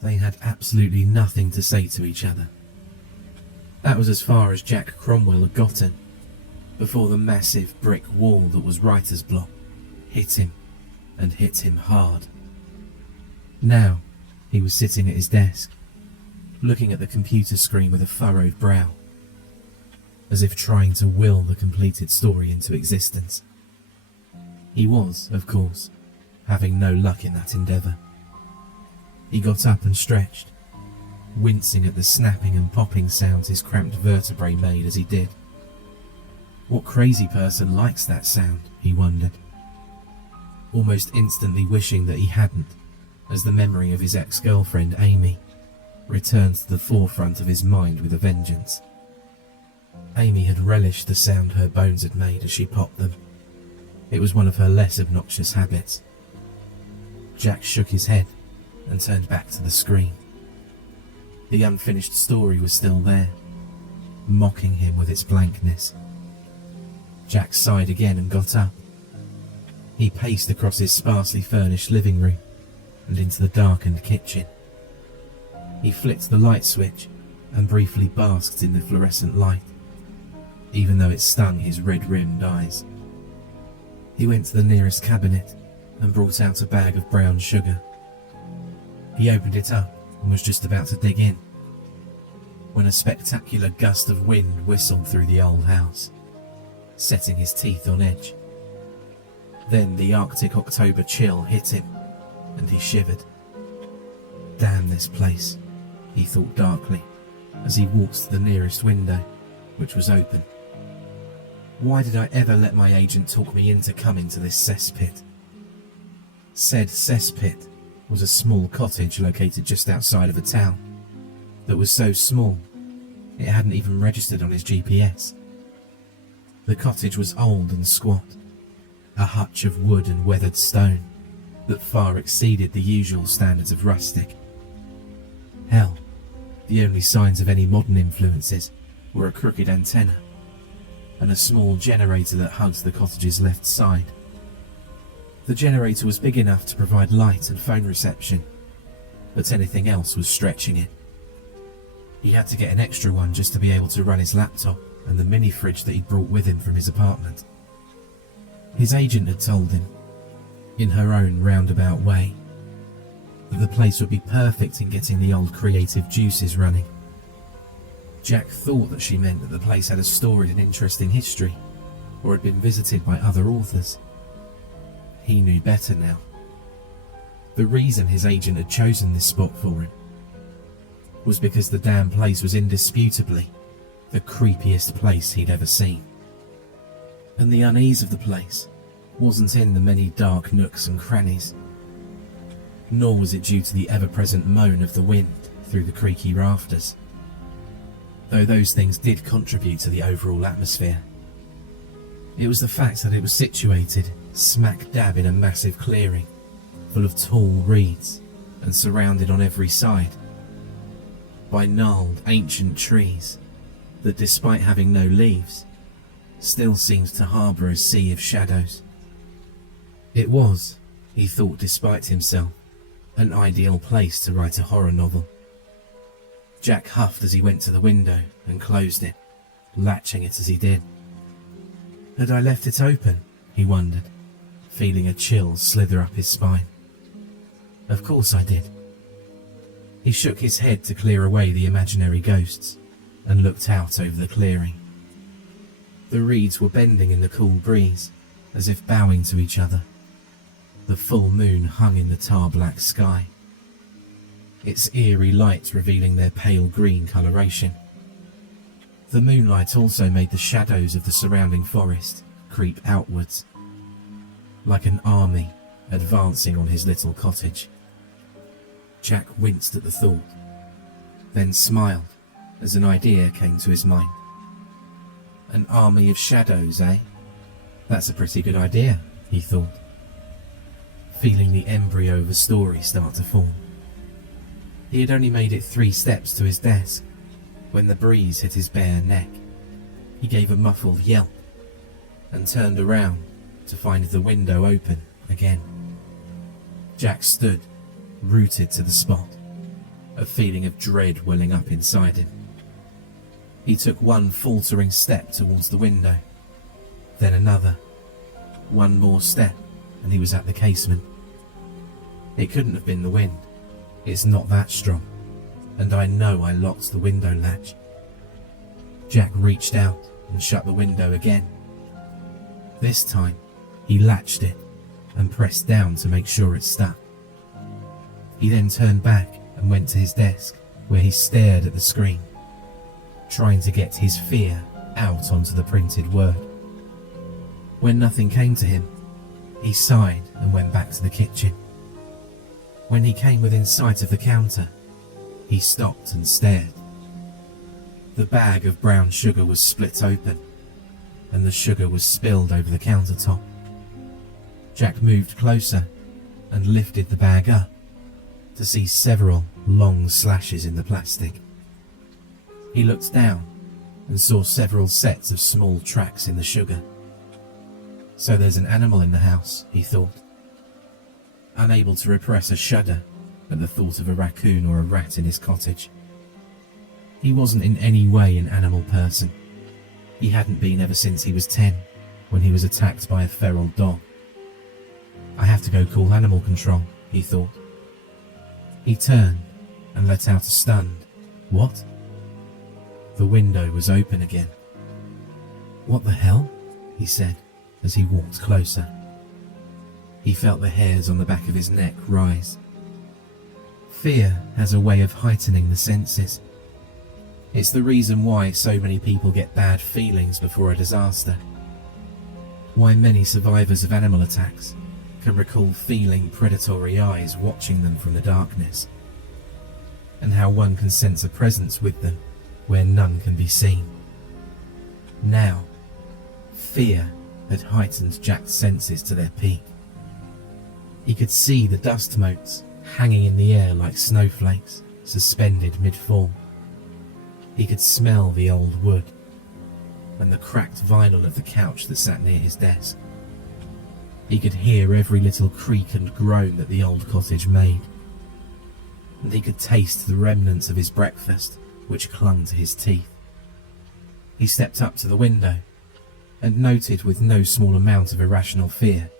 They had absolutely nothing to say to each other. That was as far as Jack Cromwell had gotten, before the massive brick wall that was writer's block hit him, and hit him hard. Now, he was sitting at his desk, looking at the computer screen with a furrowed brow, as if trying to will the completed story into existence. He was, of course, having no luck in that endeavour. He got up and stretched, wincing at the snapping and popping sounds his cramped vertebrae made as he did. What crazy person likes that sound, he wondered, almost instantly wishing that he hadn't, as the memory of his ex-girlfriend Amy returned to the forefront of his mind with a vengeance. Amy had relished the sound her bones had made as she popped them. It was one of her less obnoxious habits. Jack shook his head and turned back to the screen. The unfinished story was still there, mocking him with its blankness. Jack sighed again and got up. He paced across his sparsely furnished living room and into the darkened kitchen. He flicked the light switch and briefly basked in the fluorescent light, even though it stung his red-rimmed eyes. He went to the nearest cabinet and brought out a bag of brown sugar. He opened it up and was just about to dig in, when a spectacular gust of wind whistled through the old house, setting his teeth on edge. Then the Arctic October chill hit him, and he shivered. Damn this place, he thought darkly, as he walked to the nearest window, which was open. Why did I ever let my agent talk me into coming to this cesspit? Said cesspit was a small cottage located just outside of a town that was so small it hadn't even registered on his GPS. The cottage was old and squat, a hutch of wood and weathered stone that far exceeded the usual standards of rustic. Hell, the only signs of any modern influences were a crooked antenna and a small generator that hugged the cottage's left side. The generator was big enough to provide light and phone reception, but anything else was stretching it. He had to get an extra one just to be able to run his laptop and the mini fridge that he'd brought with him from his apartment. His agent had told him, in her own roundabout way, that the place would be perfect in getting the old creative juices running. Jack thought that she meant that the place had a storied and interesting history, or had been visited by other authors. He knew better now. The reason his agent had chosen this spot for him was because the damn place was indisputably the creepiest place he'd ever seen. And the unease of the place wasn't in the many dark nooks and crannies, nor was it due to the ever-present moan of the wind through the creaky rafters, though those things did contribute to the overall atmosphere. It was the fact that it was situated smack dab in a massive clearing, full of tall reeds and surrounded on every side by gnarled ancient trees that, despite having no leaves, still seemed to harbour a sea of shadows. It was, he thought despite himself, an ideal place to write a horror novel. Jack huffed as he went to the window and closed it, latching it as he did. Had I left it open? He wondered, feeling a chill slither up his spine. Of course I did. He shook his head to clear away the imaginary ghosts and looked out over the clearing. The reeds were bending in the cool breeze, as if bowing to each other. The full moon hung in the tar-black sky, its eerie light revealing their pale green coloration. The moonlight also made the shadows of the surrounding forest creep outwards, like an army advancing on his little cottage. Jack winced at the thought, then smiled as an idea came to his mind. An army of shadows, eh? That's a pretty good idea, he thought, feeling the embryo of a story start to form. He had only made it 3 steps to his desk when the breeze hit his bare neck. He gave a muffled yelp and turned around to find the window open again. Jack stood, rooted to the spot, a feeling of dread welling up inside him. He took one faltering step towards the window, then another. One more step, and he was at the casement. It couldn't have been the wind. It's not that strong, and I know I locked the window latch. Jack reached out and shut the window again. This time, he latched it and pressed down to make sure it stuck. He then turned back and went to his desk, where he stared at the screen, trying to get his fear out onto the printed word. When nothing came to him, he sighed and went back to the kitchen. When he came within sight of the counter, he stopped and stared. The bag of brown sugar was split open, and the sugar was spilled over the countertop. Jack moved closer and lifted the bag up to see several long slashes in the plastic. He looked down and saw several sets of small tracks in the sugar. So there's an animal in the house, he thought. Unable to repress a shudder at the thought of a raccoon or a rat in his cottage. He wasn't in any way an animal person. He hadn't been ever since he was 10, when he was attacked by a feral dog. I have to go call animal control, he thought. He turned and let out a stunned, "What?" The window was open again. "What the hell?" he said as he walked closer. He felt the hairs on the back of his neck rise. Fear has a way of heightening the senses. It's the reason why so many people get bad feelings before a disaster. Why many survivors of animal attacks can recall feeling predatory eyes watching them from the darkness, and how one can sense a presence with them where none can be seen. Now, fear had heightened Jack's senses to their peak. He could see the dust motes hanging in the air like snowflakes, suspended mid-fall. He could smell the old wood and the cracked vinyl of the couch that sat near his desk. He could hear every little creak and groan that the old cottage made. And he could taste the remnants of his breakfast, which clung to his teeth. He stepped up to the window and noted with no small amount of irrational fear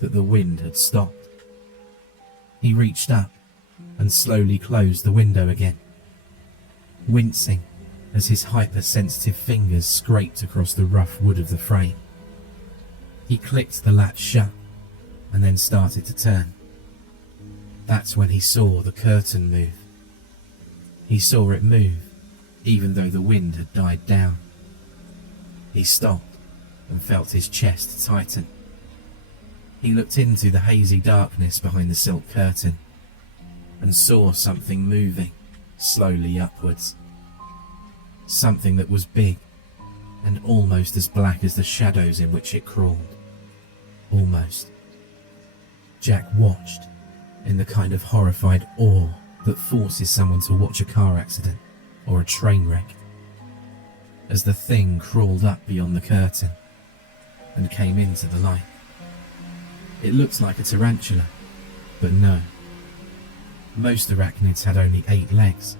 that the wind had stopped. He reached up and slowly closed the window again, wincing as his hypersensitive fingers scraped across the rough wood of the frame. He clicked the latch shut and then started to turn. That's when he saw the curtain move. He saw it move even though the wind had died down. He stopped and felt his chest tighten. He looked into the hazy darkness behind the silk curtain and saw something moving slowly upwards. Something that was big and almost as black as the shadows in which it crawled. Almost. Jack watched in the kind of horrified awe that forces someone to watch a car accident or a train wreck, as the thing crawled up beyond the curtain and came into the light. It looked like a tarantula, but no. Most arachnids had only 8 legs.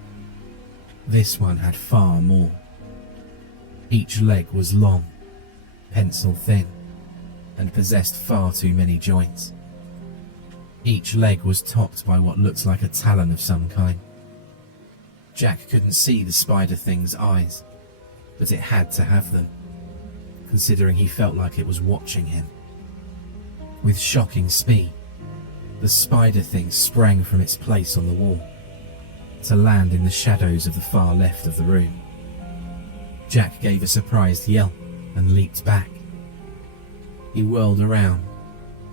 This one had far more. Each leg was long, pencil thin, and possessed far too many joints. Each leg was topped by what looked like a talon of some kind. Jack couldn't see the spider thing's eyes, but it had to have them, considering he felt like it was watching him. With shocking speed, the spider thing sprang from its place on the wall, to land in the shadows of the far left of the room. Jack gave a surprised yelp and leaped back. He whirled around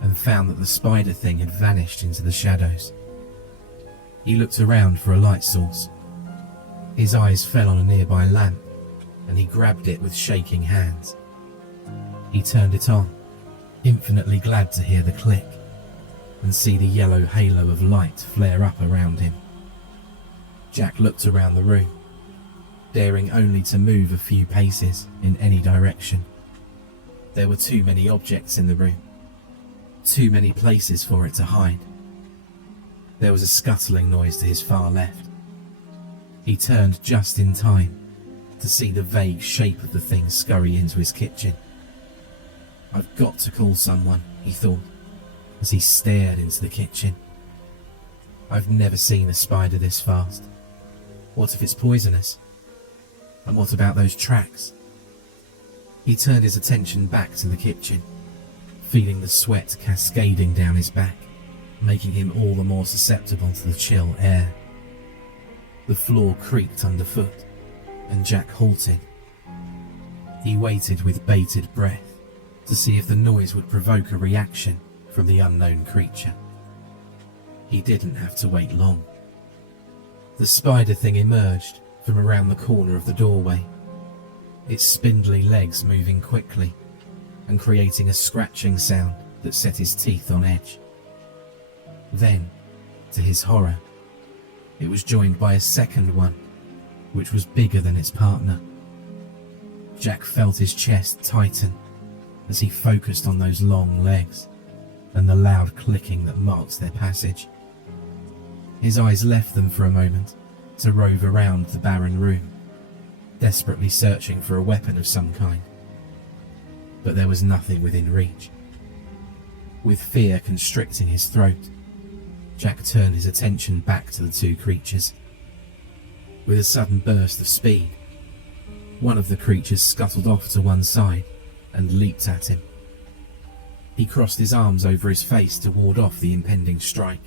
and found that the spider thing had vanished into the shadows. He looked around for a light source. His eyes fell on a nearby lamp, and he grabbed it with shaking hands. He turned it on, infinitely glad to hear the click and see the yellow halo of light flare up around him. Jack looked around the room, daring only to move a few paces in any direction. There were too many objects in the room, too many places for it to hide. There was a scuttling noise to his far left, He turned just in time to see the vague shape of the thing scurry into his kitchen. "I've got to call someone," he thought, as he stared into the kitchen. "I've never seen a spider this fast. What if it's poisonous? And what about those tracks?" He turned his attention back to the kitchen, feeling the sweat cascading down his back, making him all the more susceptible to the chill air. The floor creaked underfoot, and Jack halted. He waited with bated breath to see if the noise would provoke a reaction from the unknown creature. He didn't have to wait long. The spider thing emerged from around the corner of the doorway, its spindly legs moving quickly and creating a scratching sound that set his teeth on edge. Then, to his horror, it was joined by a second one, which was bigger than its partner. Jack felt his chest tighten as he focused on those long legs and the loud clicking that marked their passage. His eyes left them for a moment to rove around the barren room, desperately searching for a weapon of some kind. But there was nothing within reach. With fear constricting his throat, Jack turned his attention back to the two creatures. With a sudden burst of speed, one of the creatures scuttled off to one side and leaped at him. He crossed his arms over his face to ward off the impending strike,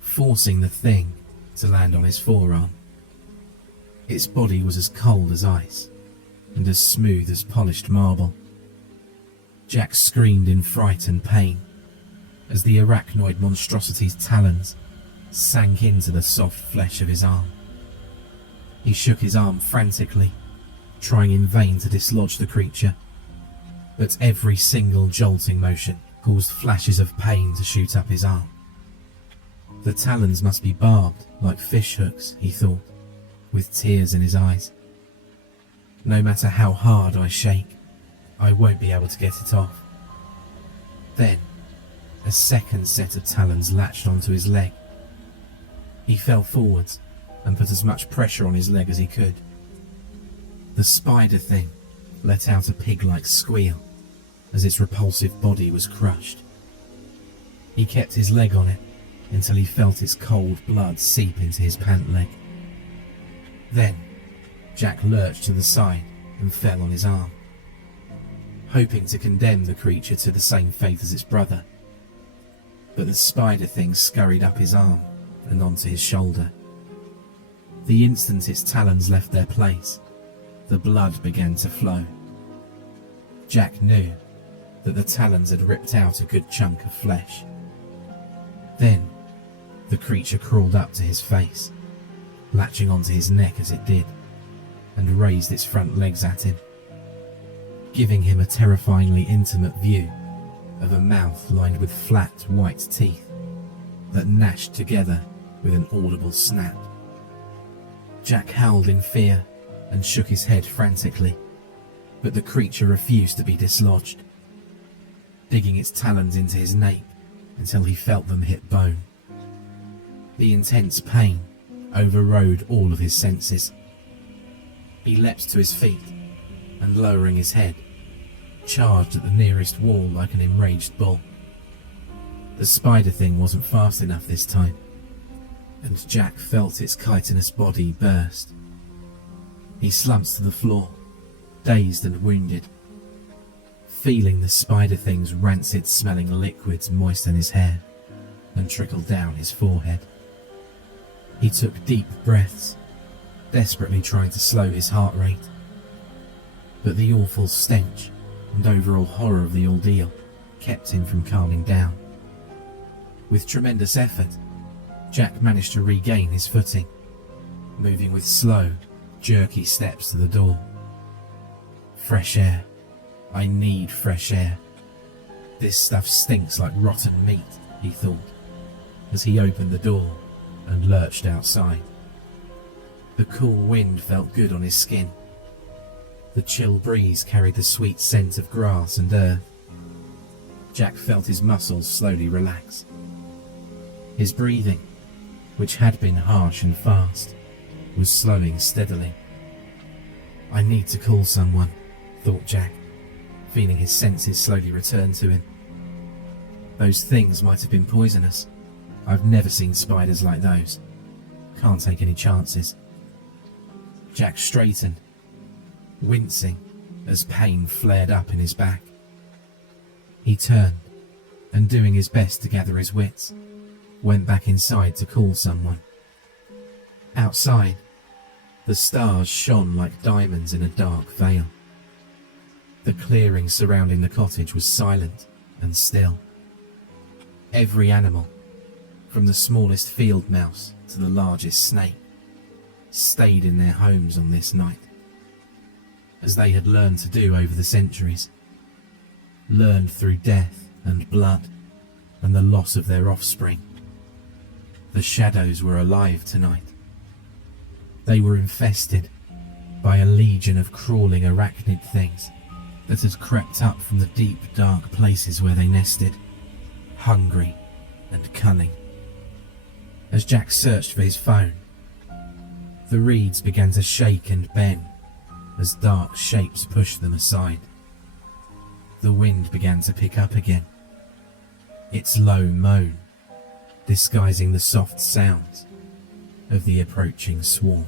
forcing the thing to land on his forearm. Its body was as cold as ice and as smooth as polished marble. Jack screamed in fright and pain as the arachnoid monstrosity's talons sank into the soft flesh of his arm. He shook his arm frantically, trying in vain to dislodge the creature, but every single jolting motion caused flashes of pain to shoot up his arm. The talons must be barbed like fish hooks, he thought, with tears in his eyes. No matter how hard I shake, I won't be able to get it off. Then, a second set of talons latched onto his leg. He fell forwards and put as much pressure on his leg as he could. The spider thing let out a pig-like squeal as its repulsive body was crushed. He kept his leg on it until he felt its cold blood seep into his pant leg. Then, Jack lurched to the side and fell on his arm, hoping to condemn the creature to the same fate as its brother. But the spider thing scurried up his arm and onto his shoulder. The instant its talons left their place, the blood began to flow. Jack knew that the talons had ripped out a good chunk of flesh. Then, the creature crawled up to his face, latching onto his neck as it did, and raised its front legs at him, giving him a terrifyingly intimate view of a mouth lined with flat white teeth that gnashed together with an audible snap. Jack howled in fear and shook his head frantically, but the creature refused to be dislodged, digging its talons into his nape until he felt them hit bone. The intense pain overrode all of his senses. He leapt to his feet and, lowering his head, charged at the nearest wall like an enraged bull. The spider thing wasn't fast enough this time, and Jack felt its chitinous body burst. He slumped to the floor, dazed and wounded, feeling the spider thing's rancid-smelling liquids moisten his hair and trickle down his forehead. He took deep breaths, desperately trying to slow his heart rate, but the awful stench and overall horror of the ordeal kept him from calming down. With tremendous effort, Jack managed to regain his footing, moving with slow, jerky steps to the door. Fresh air. I need fresh air. This stuff stinks like rotten meat, he thought, as he opened the door and lurched outside. The cool wind felt good on his skin. The chill breeze carried the sweet scent of grass and earth. Jack felt his muscles slowly relax. His breathing, which had been harsh and fast, was slowing steadily. I need to call someone, thought Jack, feeling his senses slowly return to him. Those things might have been poisonous. I've never seen spiders like those. Can't take any chances. Jack straightened, wincing as pain flared up in his back. He turned and, doing his best to gather his wits, went back inside to call someone. Outside, the stars shone like diamonds in a dark veil. The clearing surrounding the cottage was silent and still. Every animal, from the smallest field mouse to the largest snake, stayed in their homes on this night, as they had learned to do over the centuries, learned through death and blood and the loss of their offspring. The shadows were alive tonight. They were infested by a legion of crawling arachnid things that had crept up from the deep, dark places where they nested, hungry and cunning. As Jack searched for his phone, the reeds began to shake and bend as dark shapes pushed them aside. The wind began to pick up again, its low moan disguising the soft sounds of the approaching swarm.